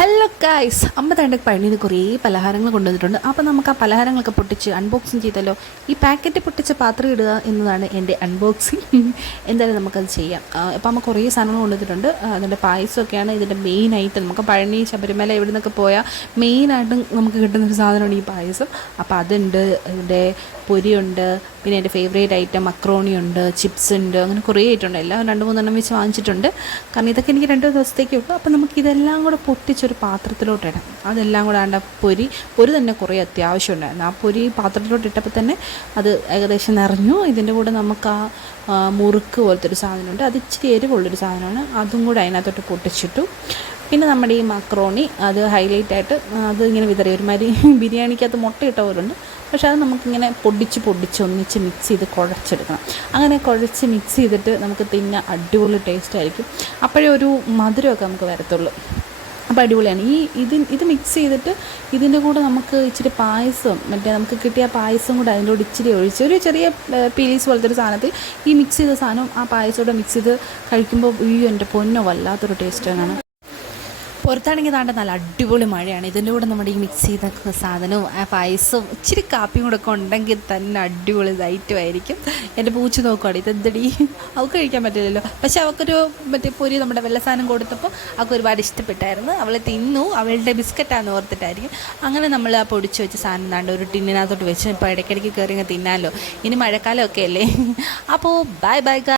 Hello guys, അമ്മ തേണ്ട പഴനിയിൽ നിന്ന് കുറേ പലഹാരങ്ങൾ കൊണ്ടുവന്നിട്ടുണ്ട്. അപ്പോൾ നമുക്ക് ആ പലഹാരങ്ങളൊക്കെ പൊട്ടിച്ച് അൺബോക്സിങ് ചെയ്തല്ലോ. ഈ പാക്കറ്റ് പൊട്ടിച്ച് പാത്രം ഇടുക എന്നതാണ് എൻ്റെ അൺബോക്സിങ്. എന്തായാലും നമുക്കത് ചെയ്യാം. അപ്പോൾ അമ്മ കുറേ സാധനങ്ങൾ കൊണ്ടുവന്നിട്ടുണ്ട്. അതിൻ്റെ പായസമൊക്കെയാണ് ഇതിൻ്റെ മെയിനായിട്ട്. നമുക്ക് പഴനി, ശബരിമല എവിടെ നിന്നൊക്കെ പോയാൽ മെയിനായിട്ടും നമുക്ക് കിട്ടുന്നൊരു സാധനമാണ് ഈ പായസം. അപ്പോൾ അതുണ്ട്, ഇതിൻ്റെ പൊരിയുണ്ട്, പിന്നെ എൻ്റെ ഫേവറേറ്റ് ഐറ്റം മക്രോണി ഉണ്ട്, ചിപ്സ് ഉണ്ട്, അങ്ങനെ കുറേ ഐറ്റം ഉണ്ട്. എല്ലാം 2-3 വെച്ച് വാങ്ങിച്ചിട്ടുണ്ട്. കാരണം ഇതൊക്കെ എനിക്ക് 2 ദിവസത്തേക്കേ ഉള്ളൂ. അപ്പോൾ നമുക്കിതെല്ലാം കൂടെ പൊട്ടിച്ചൊരു പാത്രത്തിലോട്ട് ഇടാം. അതെല്ലാം കൂടെ ആണ്ട പൊരി തന്നെ കുറേ അത്യാവശ്യം ഉണ്ടായിരുന്നു. ആ പൊരി പാത്രത്തിലോട്ട് ഇട്ടപ്പോൾ തന്നെ അത് ഏകദേശം നിറഞ്ഞു. ഇതിൻ്റെ കൂടെ നമുക്ക് ആ മുറുക്ക് പോലത്തെ ഒരു സാധനമുണ്ട്, അത് ഇച്ചിരി എരിവുള്ളൊരു സാധനമാണ്. അതും കൂടെ അതിനകത്തോട്ട് പൊട്ടിച്ചിട്ടു. പിന്നെ നമ്മുടെ ഈ മക്രോണി അത് ഹൈലൈറ്റായിട്ട് അത് ഇങ്ങനെ വിതറി ഒരുമാതിരി ബിരിയാണിക്കകത്ത് മുട്ട ഇട്ട പോലുണ്ട്. പക്ഷേ അത് നമുക്കിങ്ങനെ പൊടിച്ച് ഒന്നിച്ച് മിക്സ് ചെയ്ത് കുഴച്ചെടുക്കണം. അങ്ങനെ കുഴച്ച് മിക്സ് ചെയ്തിട്ട് നമുക്ക് തിന്നാൻ അടിപൊളി ടേസ്റ്റ് ആയിരിക്കും. അപ്പോഴേ ഒരു മധുരമൊക്കെ നമുക്ക് വരത്തുള്ളൂ. അപ്പോൾ അടിപൊളിയാണ്. ഇത് മിക്സ് ചെയ്തിട്ട് ഇതിൻ്റെ കൂടെ നമുക്ക് ഇച്ചിരി പായസം, മറ്റേ നമുക്ക് കിട്ടിയ പായസം കൂടെ അതിൻ്റെ കൂടെ ഇച്ചിരി ഒഴിച്ച് ഒരു ചെറിയ പീലീസ് പോലത്തെ ഒരു സാധനത്തിൽ ഈ മിക്സ് ചെയ്ത സാധനം ആ പായസത്തോടെ മിക്സ് ചെയ്ത് കഴിക്കുമ്പോൾ എൻ്റെ പൊന്നോ വല്ലാത്തൊരു ടേസ്റ്റാണ്. പുറത്താണെങ്കിൽ താണ്ട നല്ല അടിപൊളി മഴയാണ്. ഇതിൻ്റെ കൂടെ നമ്മുടെ ഈ മിക്സ് ചെയ്ത സാധനവും ആ പായസവും ഇച്ചിരി കാപ്പിയും കൂടെ ഒക്കെ ഉണ്ടെങ്കിൽ തന്നെ അടിപൊളി ഐറ്റമായിരിക്കും. എൻ്റെ പൂച്ച് നോക്കുവാണ്, ഇതെന്തടി അവൾക്ക് കഴിക്കാൻ പറ്റില്ലല്ലോ. പക്ഷെ അവൾക്കൊരു മറ്റേ പൊരി നമ്മുടെ വെള്ള സാധനം കൊടുത്തപ്പോൾ അവൾക്ക് ഒരുപാട് ഇഷ്ടപ്പെട്ടായിരുന്നു. അവൾ തിന്നു, അവളുടെ ബിസ്ക്കറ്റാണെന്ന് ഓർത്തിട്ടായിരിക്കും. അങ്ങനെ നമ്മൾ ആ പൊടിച്ച് വെച്ച സാധനം താണ്ട് ഒരു ടിന്നിനകത്തോട്ട് വെച്ച് ഇപ്പോൾ ഇടയ്ക്കിടയ്ക്ക് കയറി തിന്നാമല്ലോ. ഇനി മഴക്കാലമൊക്കെ അല്ലേ. അപ്പോൾ ബൈ ബൈ.